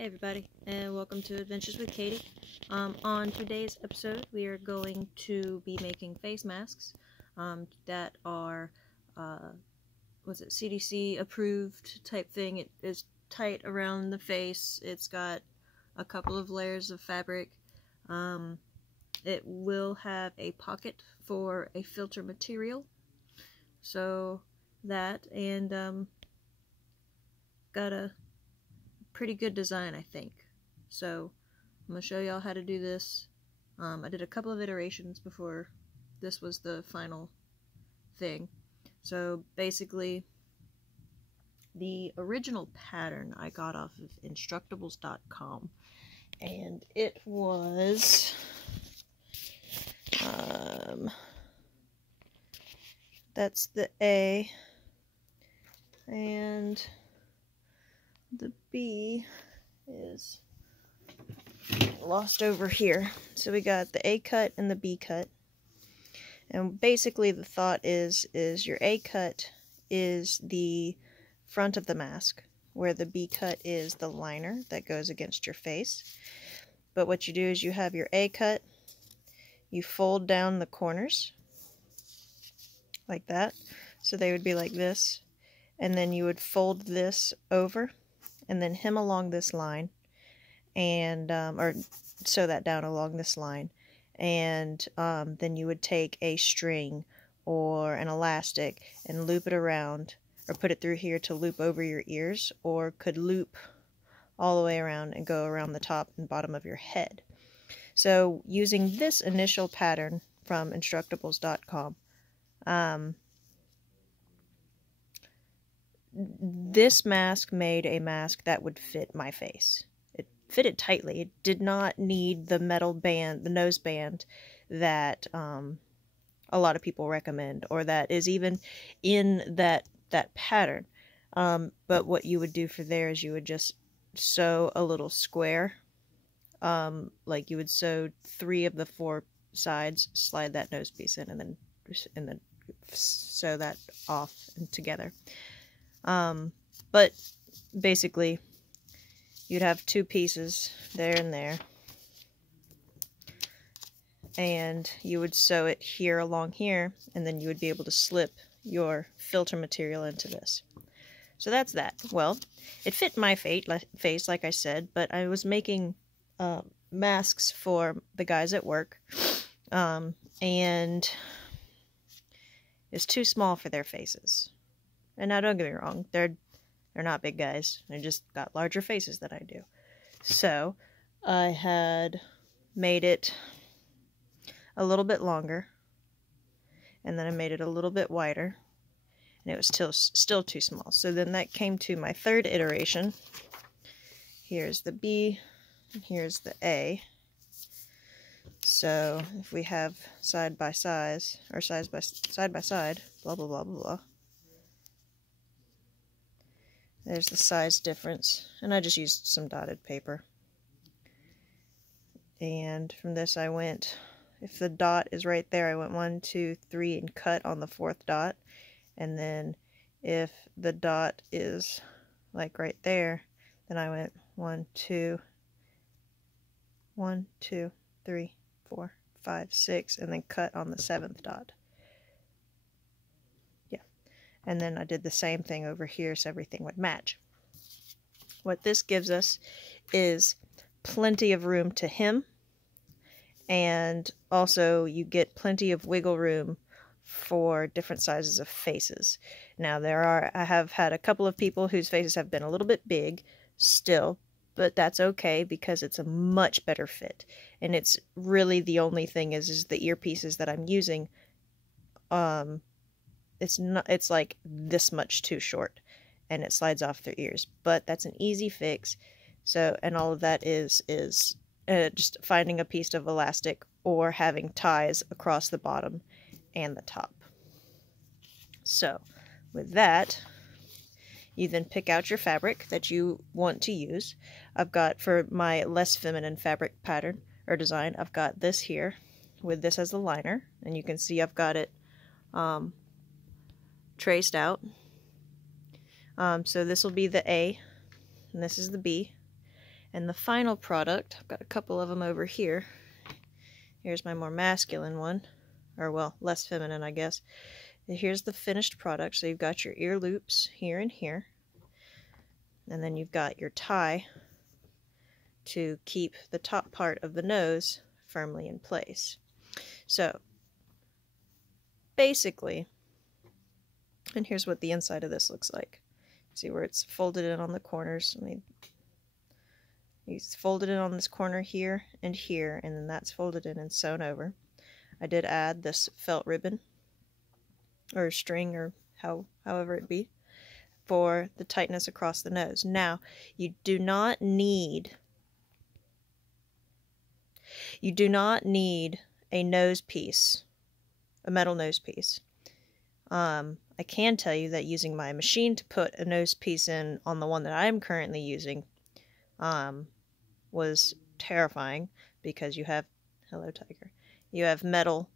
Hey everybody, and welcome to Adventures with Katie. On today's episode, we are going to be making face masks that are, CDC approved type thing. It is tight around the face. It's got a couple of layers of fabric. It will have a pocket for a filter material. So that, and got a pretty good design, I think. So I'm going to show y'all how to do this. I did a couple of iterations before this was the final thing. So basically, the original pattern I got off of Instructables.com, and it was that's the A, and the B is lost over here. So we got the A cut and the B cut. And basically the thought is your A cut is the front of the mask, where the B cut is the liner that goes against your face. But what you do is you have your A cut, you fold down the corners like that. So they would be like this. And then you would fold this over and then hem along this line, and or sew that down along this line, and then you would take a string or an elastic and loop it around, or put it through here to loop over your ears, or could loop all the way around and go around the top and bottom of your head. So using this initial pattern from Instructables.com, this mask made a mask that would fit my face. It fitted tightly. It did not need the metal band, the nose band that a lot of people recommend, or that is even in that pattern. But what you would do for there is you would just sew a little square. Like you would sew 3 of the 4 sides, slide that nose piece in, and then sew that off and together. But basically you'd have 2 pieces there and there, and you would sew it here along here, and then you would be able to slip your filter material into this. So that's that. Well, it fit my face, like I said, but I was making masks for the guys at work, and it's too small for their faces. And now, don't get me wrong, they're not big guys. They just got larger faces than I do. So I had made it a little bit longer, and then I made it a little bit wider, and it was still too small. So then that came to my 3rd iteration. Here's the B, and here's the A. So if we have side by side, or side by side, blah blah blah blah blah. There's the size difference, and I just used some dotted paper. And from this I went, if the dot is right there, I went 1, 2, 3 and cut on the 4th dot. And then if the dot is like right there, then I went 1, 2, 3, 4, 5, 6, and then cut on the 7th dot. And then I did the same thing over here so everything would match. What this gives us is plenty of room to hem, and also you get plenty of wiggle room for different sizes of faces. Now I have had a couple of people whose faces have been a little bit big still, but that's okay because it's a much better fit. And it's really the only thing is the earpieces that I'm using. It's like this much too short, and it slides off their ears, but that's an easy fix. So, and all of that is just finding a piece of elastic or having ties across the bottom and the top. So with that, you then pick out your fabric that you want to use. I've got, for my less feminine fabric pattern or design, I've got this here with this as the liner, and you can see I've got it traced out. So this will be the A, and this is the B, And the final product, I've got a couple of them over here. Here's my more masculine one, or well, less feminine, I guess. And here's the finished product. So you've got your ear loops here and here. And then you've got your tie to keep the top part of the nose firmly in place. So basically, and here's what the inside of this looks like. See where it's folded in on the corners. It's folded in on this corner here, and then that's folded in and sewn over. I did add this felt ribbon, or string, or however it be, for the tightness across the nose. Now, you do not need a nose piece, a metal nose piece. I can tell you that using my machine to put a nose piece in on the one that I'm currently using was terrifying, because you have, hello tiger, you have a metal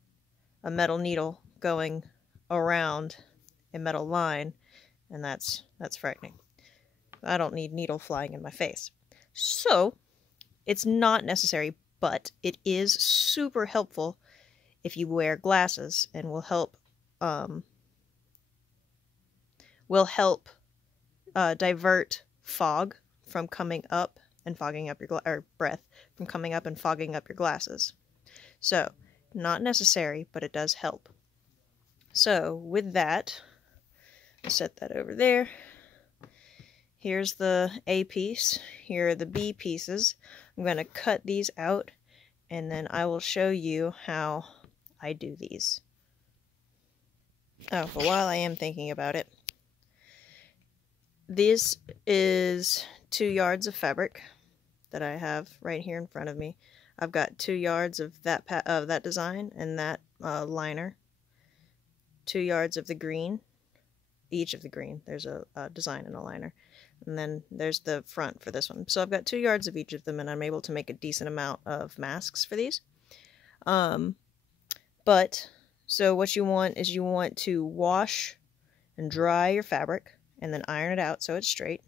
needle going around a metal line, and that's frightening. I don't need needle flying in my face. So it's not necessary, but it is super helpful if you wear glasses, and will help divert fog from coming up and fogging up your breath from coming up and fogging up your glasses. So, not necessary, but it does help. So, with that, I'll set that over there. Here's the A piece. Here are the B pieces. I'm going to cut these out, and then I will show you how I do these. Oh, but while I am thinking about it, this is 2 yards of fabric that I have right here in front of me. I've got 2 yards of that design and that liner. 2 yards of the green, each of the green. There's a design and a liner. And then there's the front for this one. So I've got 2 yards of each of them, and I'm able to make a decent amount of masks for these. So what you want is you want to wash and dry your fabric, and then iron it out so it's straight.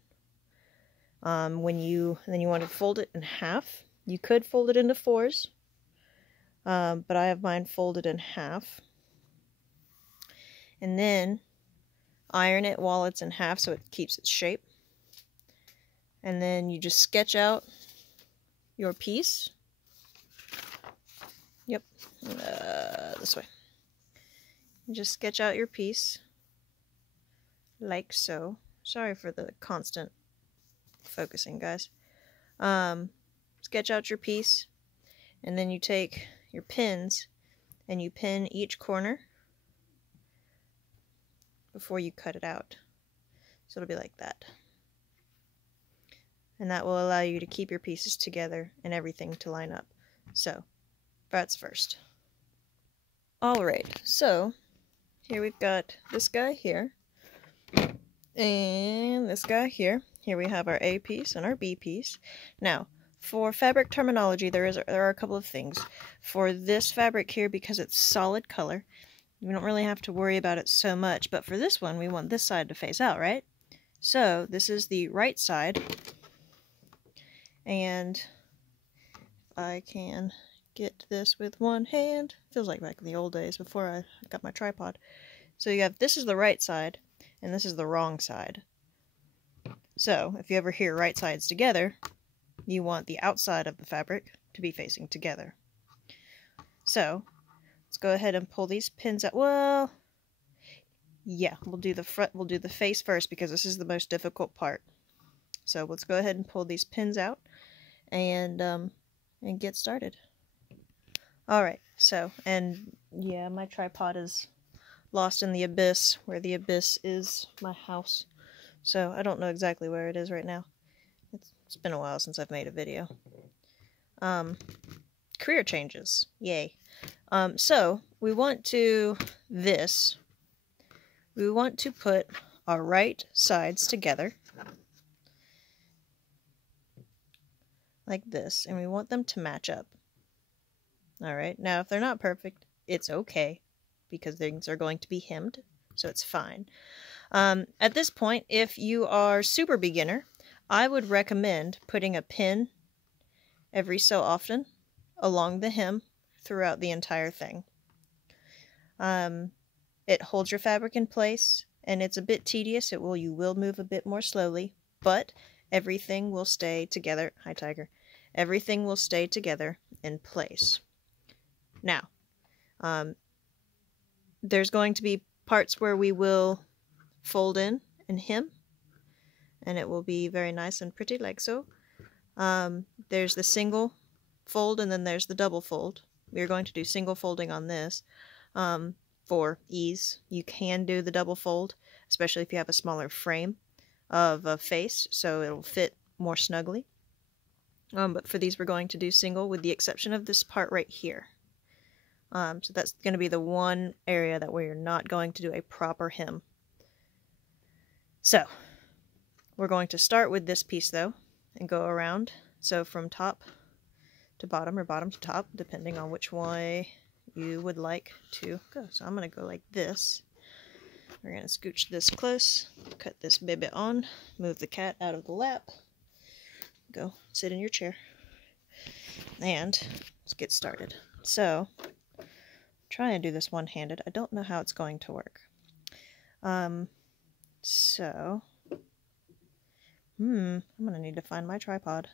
Then you want to fold it in half. You could fold it into 4s, but I have mine folded in half. And then iron it while it's in half so it keeps its shape. And then you just sketch out your piece. Yep, this way. You just sketch out your piece like so. Sorry for the constant focusing, guys. Sketch out your piece, and then you take your pins and you pin each corner before you cut it out. So it'll be like that. And that will allow you to keep your pieces together and everything to line up. So that's first. Alright, so here we've got this guy here and this guy here. Here we have our A piece and our B piece. Now, for fabric terminology, there are a couple of things. For this fabric here, because it's solid color, we don't really have to worry about it so much. But for this one, we want this side to face out, right? So this is the right side. And if I can get this with one hand, feels like back in the old days before I got my tripod. So you have, this is the right side, and this is the wrong side. So if you ever hear right sides together, you want the outside of the fabric to be facing together. So let's go ahead and pull these pins out. Well, yeah, we'll do the front, we'll do the face first because this is the most difficult part. So let's go ahead and pull these pins out and get started. Alright, so, and yeah, my tripod is lost in the abyss, where the abyss is my house. So I don't know exactly where it is right now. It's been a while since I've made a video. Career changes. Yay. So we want to put our right sides together like this, and we want them to match up. Alright, now if they're not perfect, it's okay, because things are going to be hemmed, so it's fine. At this point, if you are super beginner, I would recommend putting a pin every so often along the hem throughout the entire thing. It holds your fabric in place, and it's a bit tedious. You will move a bit more slowly, but everything will stay together. Hi, Tiger. Everything will stay together in place. Now, there's going to be parts where we will fold in and hem, and it will be very nice and pretty like so. There's the single fold, and then there's the double fold. We're going to do single folding on this for ease. You can do the double fold, especially if you have a smaller frame of a face, so it'll fit more snugly. But for these, we're going to do single, with the exception of this part right here. So that's going to be the one area that we're not going to do a proper hem. So we're going to start with this piece though and go around, so from top to bottom or bottom to top, depending on which way you would like to go. So I'm going to go like this. We're going to scooch this close, cut this baby on, move the cat out of the lap, go sit in your chair, and let's get started. So try and do this one-handed. I don't know how it's going to work. I'm gonna need to find my tripod.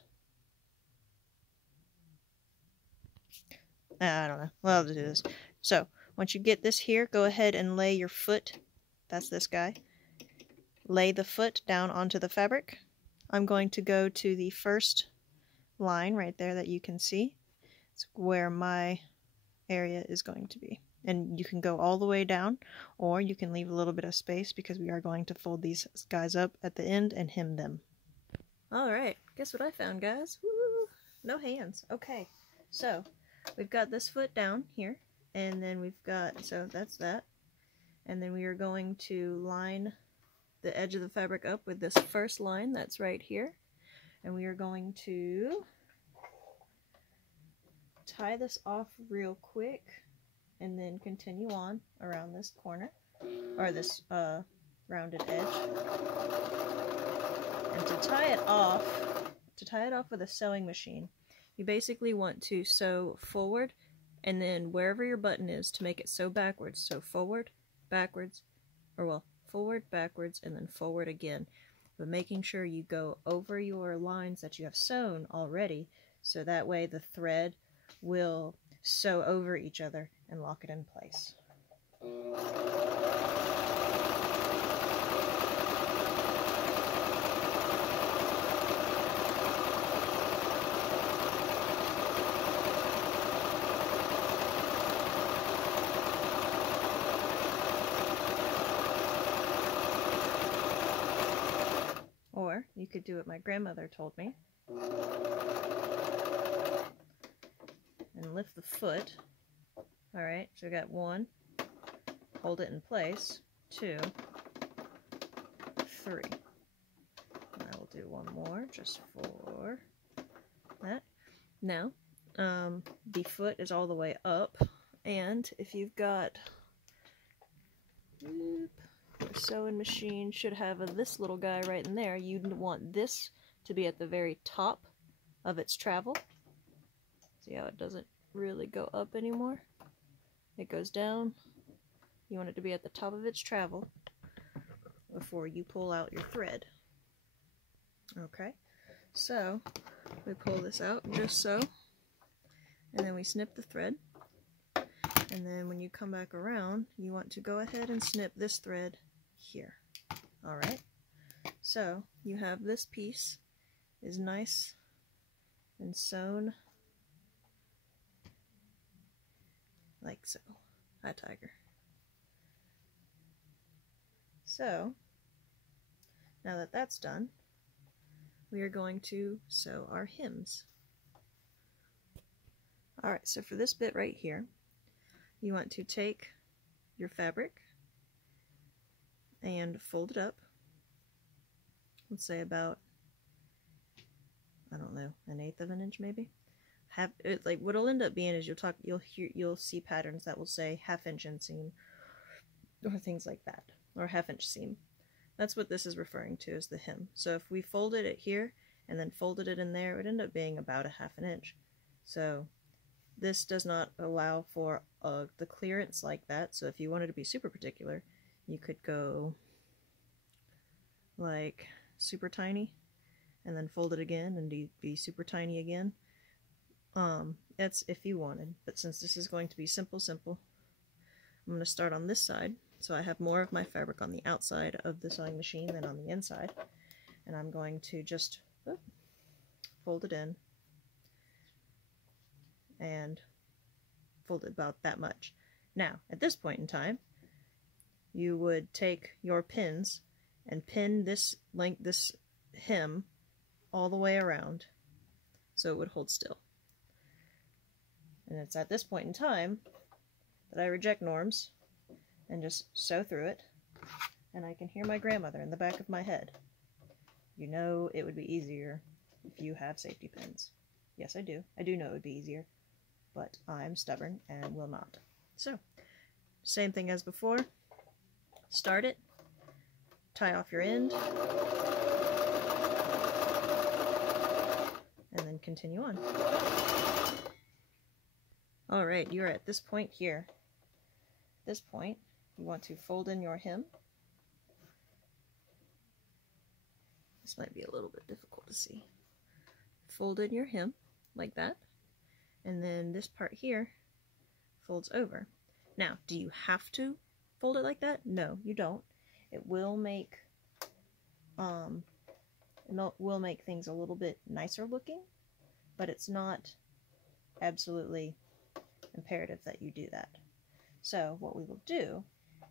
I don't know. Well, I'll do this. So once you get this here, go ahead and lay your foot. That's this guy. Lay the foot down onto the fabric. I'm going to go to the first line right there that you can see. It's where my area is going to be. And you can go all the way down, or you can leave a little bit of space because we are going to fold these guys up at the end and hem them. Alright, guess what I found, guys? Woo! No hands. Okay, so we've got this foot down here, and then we've got, so that's that. And then we are going to line the edge of the fabric up with this first line that's right here. And we are going to tie this off real quick and then continue on around this corner, or this rounded edge. And to tie it off with a sewing machine, you basically want to sew forward, and then wherever your button is, to make it sew backwards. So forward, backwards, or well, forward, backwards, and then forward again. But making sure you go over your lines that you have sewn already, so that way the thread will sew over each other and lock it in place. Or you could do what my grandmother told me and lift the foot. Alright, so we got 1, hold it in place, 2, 3. And I will do one more just for that. Now, the foot is all the way up, and if you've got, your sewing machine should have this little guy right in there. You'd want this to be at the very top of its travel. See how it doesn't really go up anymore? It goes down. You want it to be at the top of its travel before you pull out your thread. Okay, so we pull this out just so, and then we snip the thread. And then when you come back around, you want to go ahead and snip this thread here. Alright, so you have this piece is nice and sewn like so. Hi, Tiger. So, now that that's done, we are going to sew our hems. Alright, so for this bit right here, you want to take your fabric and fold it up. Let's say about, I don't know, 1/8 of an inch maybe. Have it, like what'll end up being is you'll see patterns that will say 1/2 inch inseam or things like that, or 1/2 inch seam. That's what this is referring to as the hem. So if we folded it here and then folded it in there, it would end up being about a 1/2 inch. So this does not allow for the clearance like that, so if you wanted to be super particular, you could go like super tiny and then fold it again and be super tiny again. That's if you wanted, but since this is going to be simple, I'm going to start on this side, so I have more of my fabric on the outside of the sewing machine than on the inside, and I'm going to just fold it in and fold it about that much. Now, at this point in time, you would take your pins and pin this hem all the way around so it would hold still. And it's at this point in time that I reject norms and just sew through it, and I can hear my grandmother in the back of my head. You know it would be easier if you have safety pins. Yes, I do. I do know it would be easier, but I'm stubborn and will not. So, same thing as before. Start it, tie off your end, and then continue on. Alright, you're at this point here. At this point, you want to fold in your hem. This might be a little bit difficult to see. Fold in your hem, like that. And then this part here folds over. Now, do you have to fold it like that? No, you don't. It will make things a little bit nicer looking, but it's not absolutely imperative that you do that. So what we will do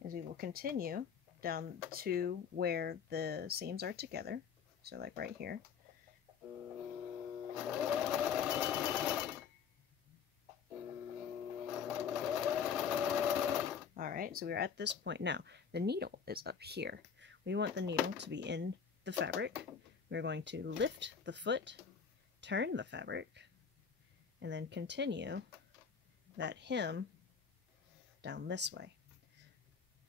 is we will continue down to where the seams are together, so like right here. Alright, so we're at this point now. The needle is up here. We want the needle to be in the fabric. We're going to lift the foot, turn the fabric, and then continue that hem down this way.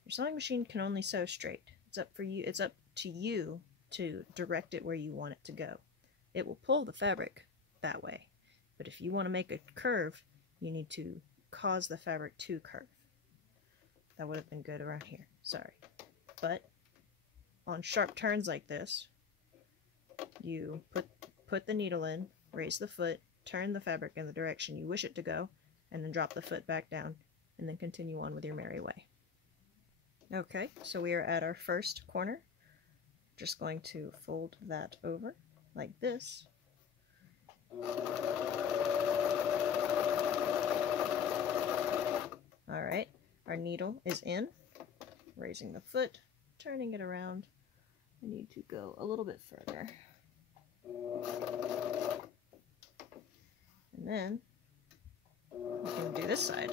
Your sewing machine can only sew straight. It's up to you to direct it where you want it to go. It will pull the fabric that way, but if you want to make a curve, you need to cause the fabric to curve. That would have been good around here, sorry. But on sharp turns like this, you put the needle in, raise the foot, turn the fabric in the direction you wish it to go, and then drop the foot back down, and then continue on with your merry way. Okay, so we are at our first corner. Just going to fold that over like this. Alright, our needle is in, raising the foot, turning it around. I need to go a little bit further. And then we can do this side.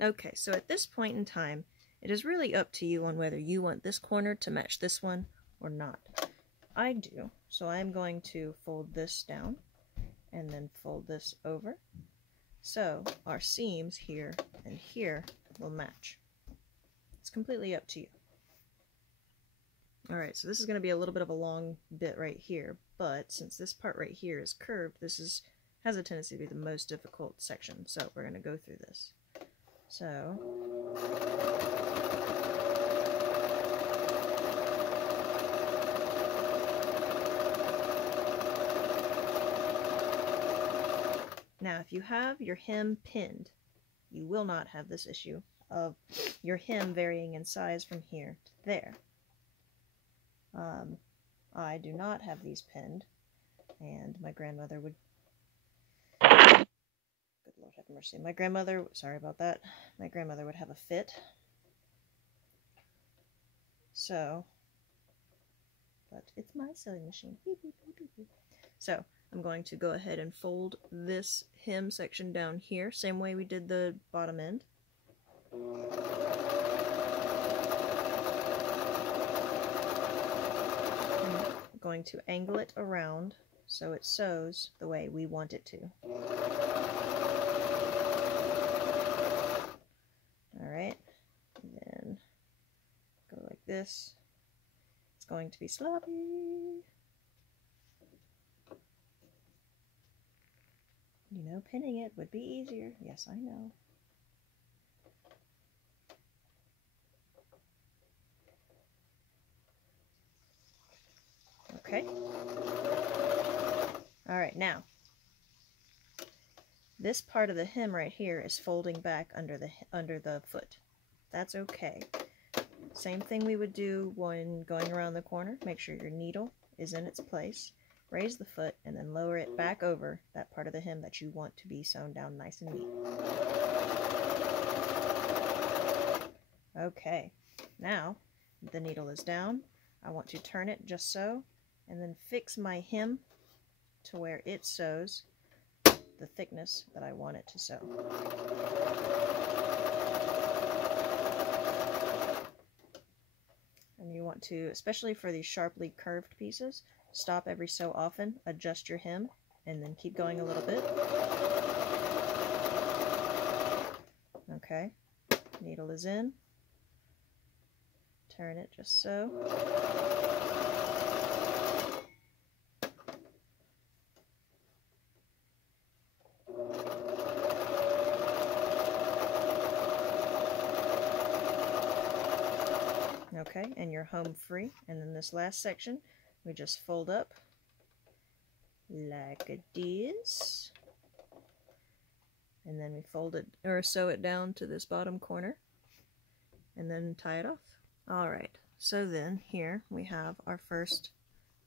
Okay, so at this point in time, it is really up to you on whether you want this corner to match this one or not. I do, so I'm going to fold this down and then fold this over. So our seams here and here will match. It's completely up to you. Alright, so this is going to be a little bit of a long bit right here, but since this part right here is curved, this has a tendency to be the most difficult section, so we're going to go through this. So, now if you have your hem pinned, you will not have this issue of your hem varying in size from here to there. I do not have these pinned, and my grandmother would... Good Lord have mercy. My grandmother, sorry about that, my grandmother would have a fit. So, but it's my sewing machine. So, I'm going to go ahead and fold this hem section down here, same way we did the bottom end. I'm going to angle it around so it sews the way we want it to. Alright, and then go like this. It's going to be sloppy. You know, pinning it would be easier. Yes, I know. Okay. All right, now this part of the hem right here is folding back under the foot. That's okay. Same thing we would do when going around the corner. Make sure your needle is in its place. Raise the foot and then lower it back over that part of the hem that you want to be sewn down nice and neat. Okay, now the needle is down. I want to turn it just so and then fix my hem to where it sews the thickness that I want it to sew. And you want to, especially for these sharply curved pieces, stop every so often, adjust your hem, and then keep going a little bit. Okay, needle is in. Turn it just so. Okay, and you're home free. And then this last section, we just fold up like this. And then we fold it, or sew it down to this bottom corner. And then tie it off. Alright, so then here we have our first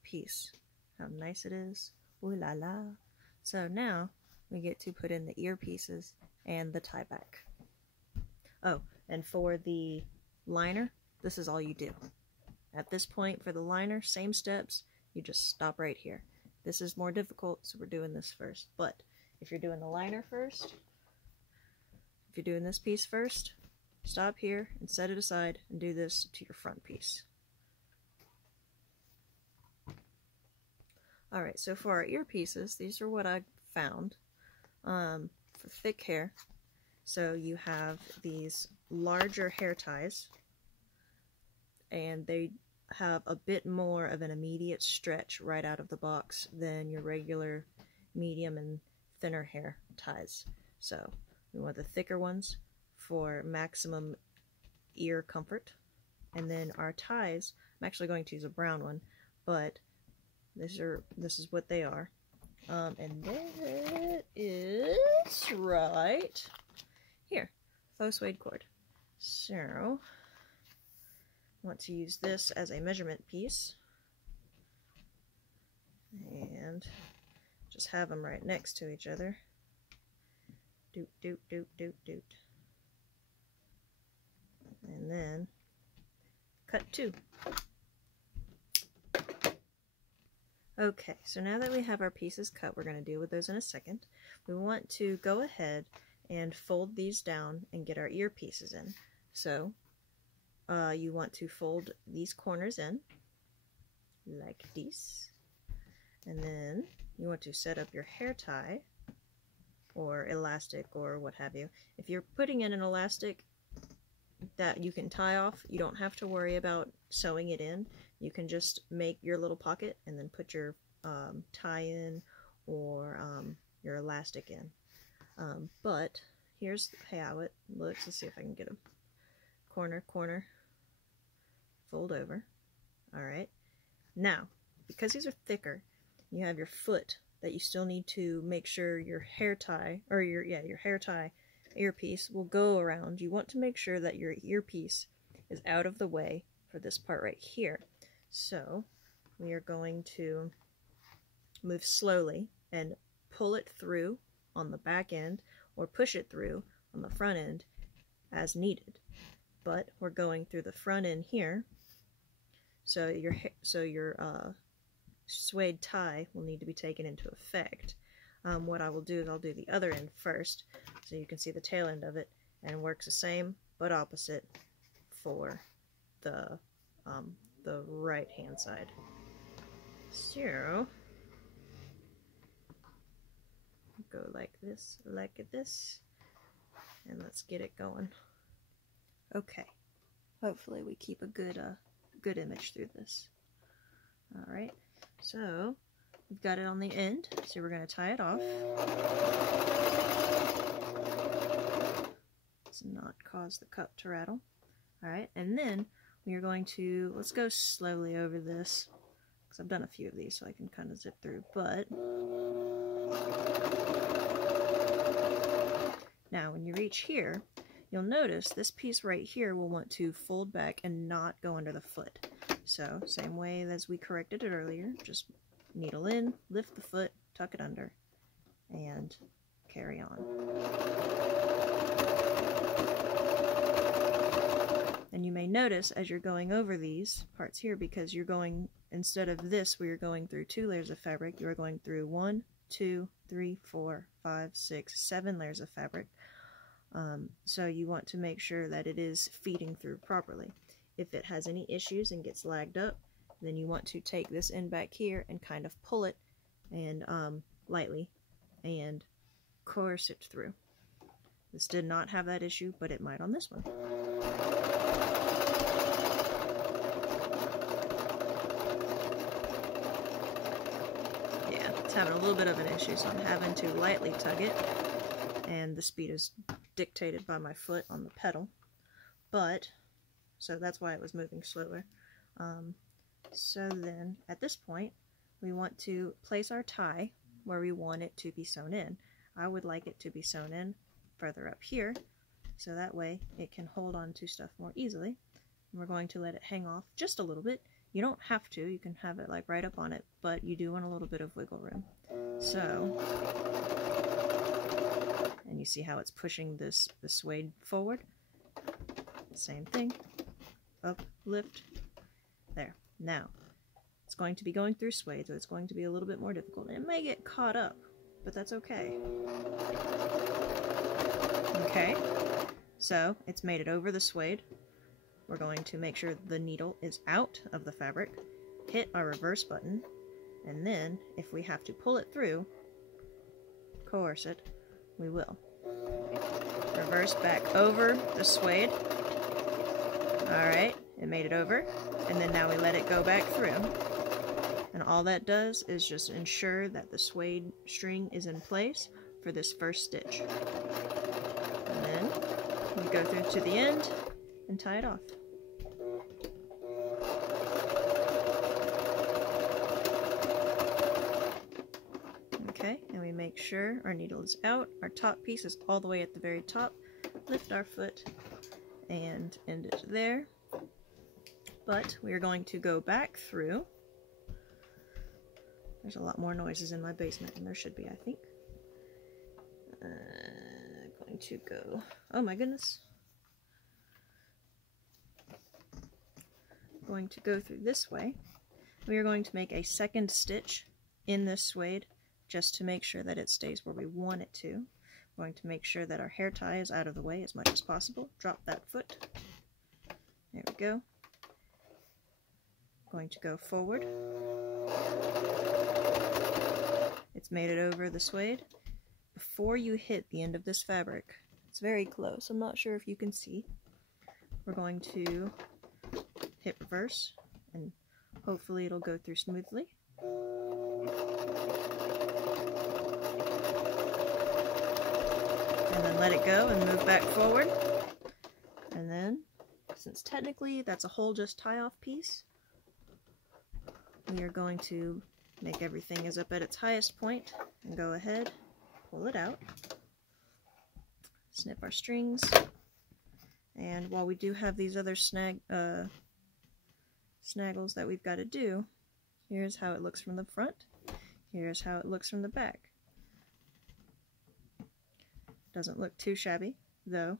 piece. How nice it is. Ooh la la. So now we get to put in the ear pieces and the tie back. Oh, and for the liner, this is all you do. At this point for the liner, same steps, you just stop right here. This is more difficult, so we're doing this first. But if you're doing the liner first, if you're doing this piece first, stop here and set it aside and do this to your front piece. Alright, so for our ear pieces, these are what I found for thick hair. So you have these larger hair ties, and they have a bit more of an immediate stretch right out of the box than your regular medium and thinner hair ties. So we want the thicker ones for maximum ear comfort. And then our ties, I'm actually going to use a brown one, but this is what they are. And that is right here, faux suede cord. So I want to use this as a measurement piece and just have them right next to each other. Doot, doot, doot, doot, doot. And then cut 2. Okay, so now that we have our pieces cut, we're going to deal with those in a second. We want to go ahead and fold these down and get our ear pieces in. So you want to fold these corners in like this, and then you want to set up your hair tie or elastic or what have you. If you're putting in an elastic that you can tie off, you don't have to worry about sewing it in. You can just make your little pocket and then put your tie in or your elastic in. But here's how it looks. Let's see if I can get a corner, fold over. Alright, now because these are thicker, you have your foot that you still need to make sure your hair tie, or your hair tie earpiece will go around. You want to make sure that your earpiece is out of the way for this part right here. So we are going to move slowly and pull it through on the back end or push it through on the front end as needed. But we're going through the front end here, so your suede tie will need to be taken into effect. What I will do is I'll do the other end first, so you can see the tail end of it, and works the same but opposite for the right hand side. So go like this, and let's get it going. Okay, hopefully we keep a good image through this. Alright, so we've got it on the end, so we're going to tie it off. Let's not cause the cup to rattle. Alright, and then we are going to, let's go slowly over this, because I've done a few of these so I can kind of zip through, but now when you reach here, you'll notice this piece right here will want to fold back and not go under the foot. So, same way as we corrected it earlier, just needle in, lift the foot, tuck it under, and carry on. And you may notice as you're going over these parts here, because you're going, instead of this where you're going through 2 layers of fabric, you are going through 1, 2, 3, 4, 5, 6, 7 layers of fabric. So you want to make sure that it is feeding through properly. If it has any issues and gets lagged up, then you want to take this end back here and kind of pull it and lightly and coerce it through. This did not have that issue, but it might on this one. Yeah, it's having a little bit of an issue, so I'm having to lightly tug it, and the speed is dictated by my foot on the pedal, but so that's why it was moving slower. So then at this point we want to place our tie where we want it to be sewn in. I would like it to be sewn in further up here, so that way it can hold on to stuff more easily. And we're going to let it hang off just a little bit. You don't have to, you can have it like right up on it, but you do want a little bit of wiggle room. So, and you see how it's pushing the suede forward? Same thing. Up, lift, there. Now, it's going to be going through suede, so it's going to be a little bit more difficult. It may get caught up, but that's okay. Okay, so it's made it over the suede. We're going to make sure the needle is out of the fabric, hit our reverse button, and then if we have to pull it through, coerce it, we will. Reverse back over the suede. Alright, it made it over, and then now we let it go back through. And all that does is just ensure that the suede string is in place for this first stitch. And then we go through to the end and tie it off. Okay, and we make sure our needle is out, our top piece is all the way at the very top, lift our foot and end it there. But we are going to go back through. There's a lot more noises in my basement than there should be, I think. Going to go, oh my goodness. Going to go through this way. We are going to make a second stitch in this suede just to make sure that it stays where we want it to. We're going to make sure that our hair tie is out of the way as much as possible. Drop that foot. There we go. Going to go forward. It's made it over the suede. Before you hit the end of this fabric, it's very close, I'm not sure if you can see, we're going to hit reverse and hopefully it'll go through smoothly. And then let it go and move back forward. And then, since technically that's a whole just tie off piece, we are going to make everything is up at its highest point and go ahead, pull it out, snip our strings, and while we do have these other snaggles that we've got to do, here's how it looks from the front, here's how it looks from the back. Doesn't look too shabby, though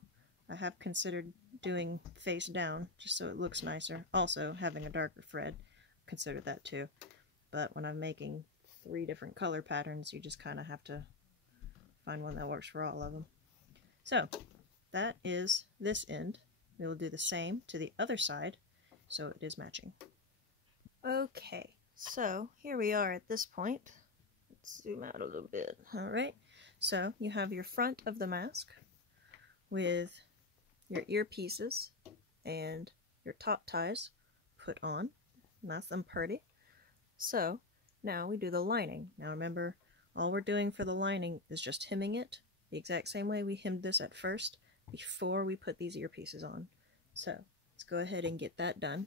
I have considered doing face down just so it looks nicer. Also, having a darker thread, consider that too. But when I'm making 3 different color patterns, you just kind of have to find one that works for all of them. So, that is this end. We will do the same to the other side, so it is matching. Okay, so here we are at this point. Let's zoom out a little bit. Alright, so you have your front of the mask with your earpieces and your top ties put on. Nice and pretty. So now we do the lining. Now remember, all we're doing for the lining is just hemming it the exact same way we hemmed this at first before we put these earpieces on. So let's go ahead and get that done.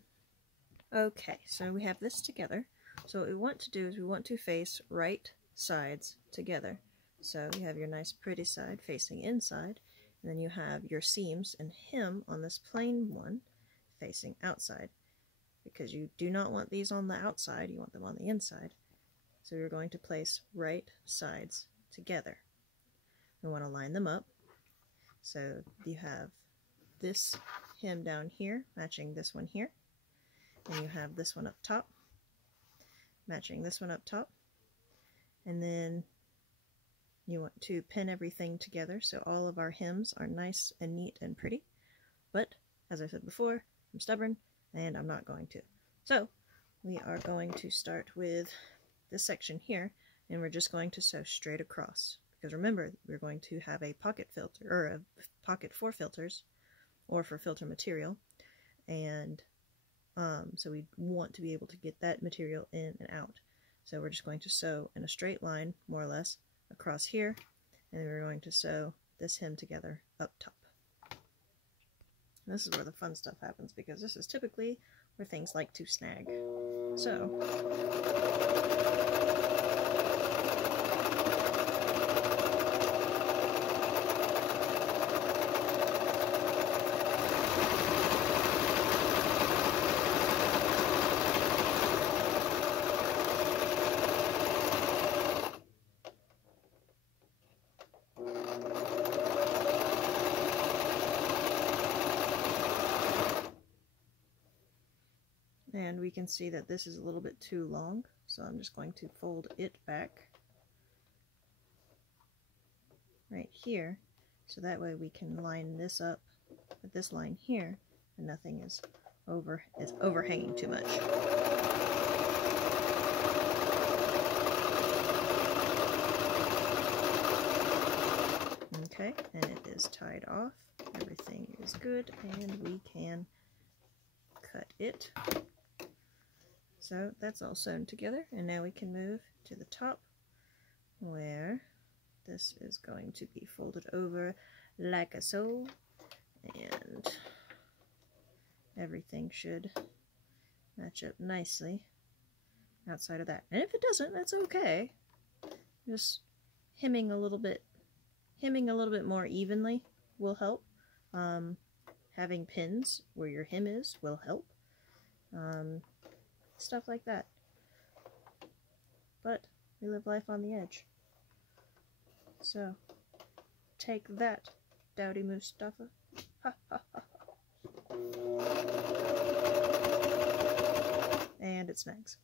Okay, so we have this together. So what we want to do is we want to face right sides together. So you have your nice pretty side facing inside, and then you have your seams and hem on this plain one facing outside, because you do not want these on the outside, you want them on the inside. So you're going to place right sides together. We want to line them up. So you have this hem down here matching this one here, and you have this one up top matching this one up top, and then you want to pin everything together so all of our hems are nice and neat and pretty. But as I said before, I'm stubborn and I'm not going to. So we are going to start with this section here, and we're just going to sew straight across, because remember, we're going to have a pocket filter, or a pocket for filters, or for filter material, and so we want to be able to get that material in and out. So we're just going to sew in a straight line, more or less, across here, and then we're going to sew this hem together up top. And this is where the fun stuff happens, because this is typically where things like to snag. So and we can see that this is a little bit too long, so I'm just going to fold it back right here, so that way we can line this up with this line here, and nothing is overhanging too much. Okay, and it is tied off. Everything is good, and we can cut it. So that's all sewn together, and now we can move to the top, where this is going to be folded over like so, and everything should match up nicely outside of that. And if it doesn't, that's okay. Just hemming a little bit more evenly will help. Having pins where your hem is will help. Stuff like that. But we live life on the edge. So take that, Dowdy Mustafa. Ha ha ha. And it snags.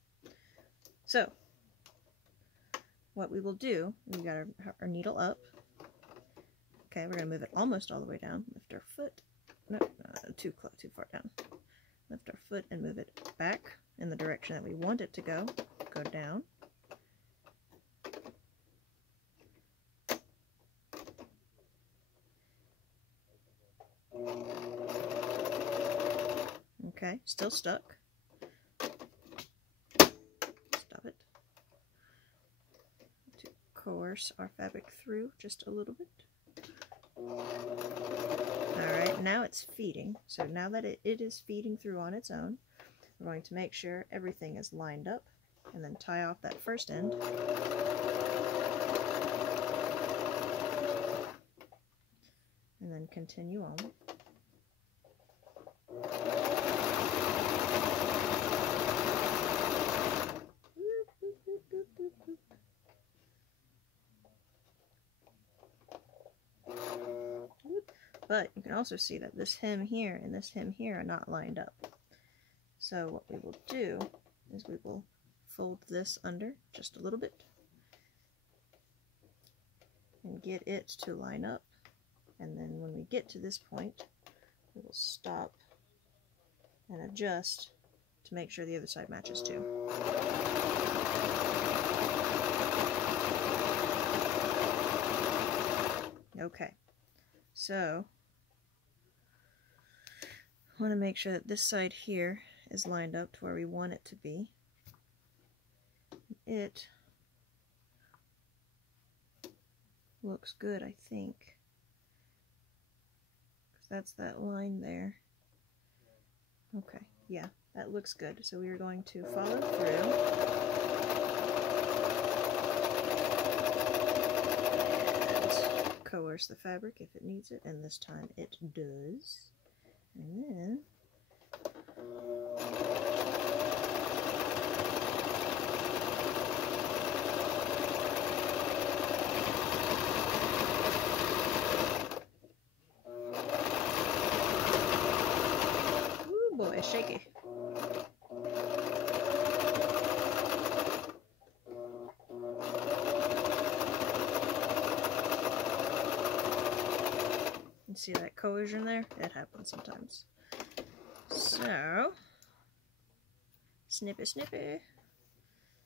So what we will do, we got our needle up. Okay, we're gonna move it almost all the way down. Lift our foot. No, too far down. Lift our foot and move it back in the direction that we want it to go. Go down. Okay, still stuck. Stop it. To coerce our fabric through just a little bit. Alright, now it's feeding. So now that it is feeding through on its own, we're going to make sure everything is lined up, and then tie off that first end. And then continue on. But you can also see that this hem here and this hem here are not lined up. So what we will do is we will fold this under just a little bit and get it to line up. And then when we get to this point, we will stop and adjust to make sure the other side matches too. Okay, so I want to make sure that this side here is lined up to where we want it to be. it looks good, I think. 'Cause that's that line there. Okay, yeah, that looks good. So we are going to follow through. And coerce the fabric if it needs it, and this time it does. And then ooh boy, shaky. You see that cohesion there? It happens sometimes. So, snippy, snippy,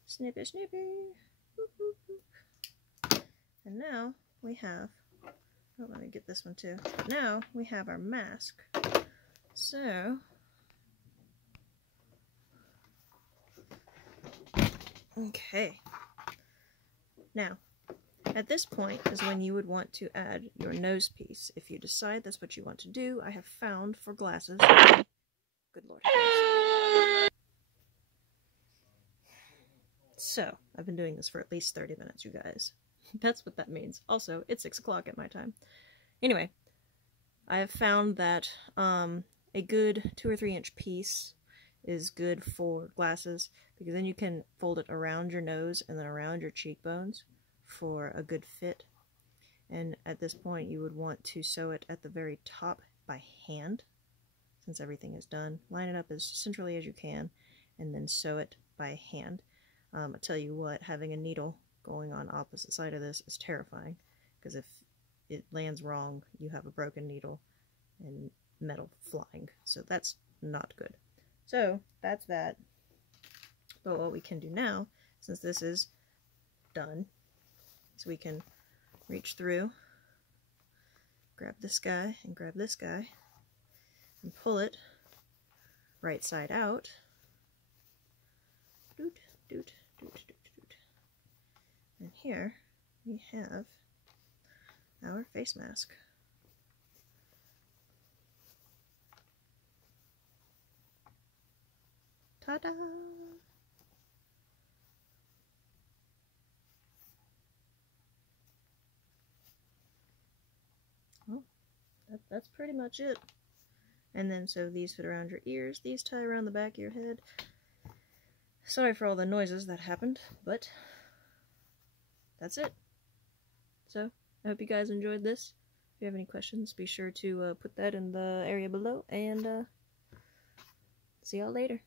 snippy, snippy. Whoop, whoop, whoop. And now we have, oh, let me get this one too. Now we have our mask. So, okay. Now, at this point is when you would want to add your nose piece. If you decide that's what you want to do, I have found for glasses. Good Lord. So, I've been doing this for at least 30 minutes, you guys. That's what that means. Also, it's 6 o'clock at my time. Anyway, I have found that a good 2 or 3 inch piece is good for glasses, because then you can fold it around your nose and then around your cheekbones for a good fit. And at this point you would want to sew it at the very top by hand, since everything is done. Line it up as centrally as you can and then sew it by hand. I tell you what, having a needle going on opposite side of this is terrifying, because if it lands wrong you have a broken needle and metal flying, so that's not good. So that's that. But what we can do now, since this is done, so we can reach through, grab this guy and grab this guy, and pull it right side out. Doot, doot, doot, doot, doot. And here we have our face mask. Ta-da! Well, that's pretty much it. And then so these fit around your ears, these tie around the back of your head. Sorry for all the noises that happened, but that's it. So, I hope you guys enjoyed this. If you have any questions, be sure to put that in the area below, and see y'all later.